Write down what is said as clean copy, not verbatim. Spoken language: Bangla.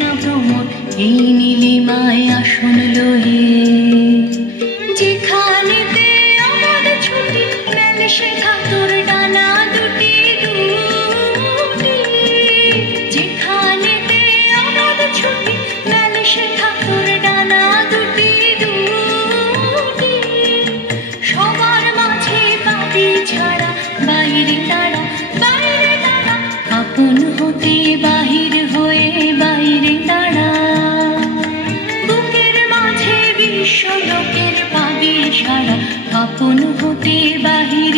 না ভ্রমর এই নীলিমায় আসন লয়ে। যেখানেতে আমার ছুটি মেলে শেখা তোর ডানা দুটি দুটি। যেখানেতে আমার ছুটি মেলে শেখা তোর ডানা দুটি দুটি। সবার মাঝে পাবি ছাড়া বাইরে তারা বাইরে তারা আপন হতে বাহির হয়ে বাইরে তারা। বুকের মাঝে বিশ্ব লোকের পাবি সারা আপন হতে বাহির